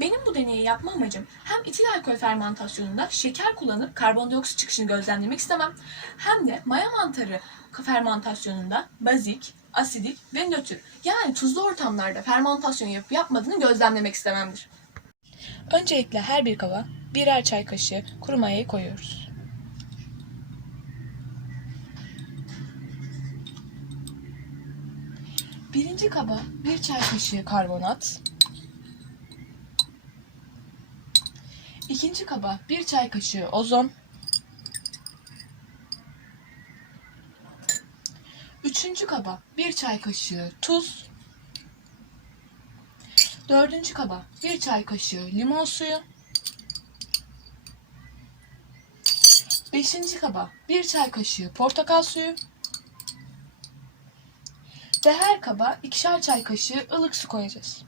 Benim bu deneyi yapma amacım hem etil alkol fermentasyonunda şeker kullanıp karbondioksit çıkışını gözlemlemek istemem hem de maya mantarı fermentasyonunda bazik, asidik ve nötr yani tuzlu ortamlarda fermentasyon yapıp yapmadığını gözlemlemek istememdir. Öncelikle her bir kaba birer çay kaşığı kuru mayayı koyuyoruz. Birinci kaba bir çay kaşığı karbonat. İkinci kaba bir çay kaşığı ozon. Üçüncü kaba bir çay kaşığı tuz. Dördüncü kaba bir çay kaşığı limon suyu. Beşinci kaba bir çay kaşığı portakal suyu. Ve her kaba ikişer çay kaşığı ılık su koyacağız.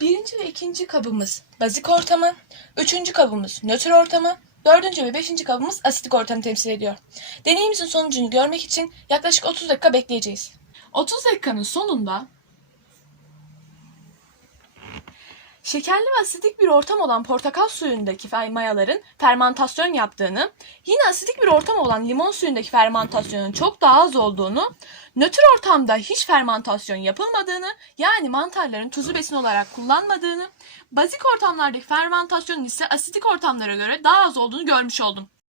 Birinci ve ikinci kabımız bazik ortamı, üçüncü kabımız nötr ortamı, dördüncü ve beşinci kabımız asitik ortamı temsil ediyor. Deneyimizin sonucunu görmek için yaklaşık 30 dakika bekleyeceğiz. 30 dakikanın sonunda Şekerli ve asidik bir ortam olan portakal suyundaki mayaların fermantasyon yaptığını, yine asidik bir ortam olan limon suyundaki fermantasyonun çok daha az olduğunu, nötr ortamda hiç fermantasyon yapılmadığını, yani mantarların tuzlu besin olarak kullanmadığını, bazik ortamlardaki fermantasyonun ise asidik ortamlara göre daha az olduğunu görmüş oldum.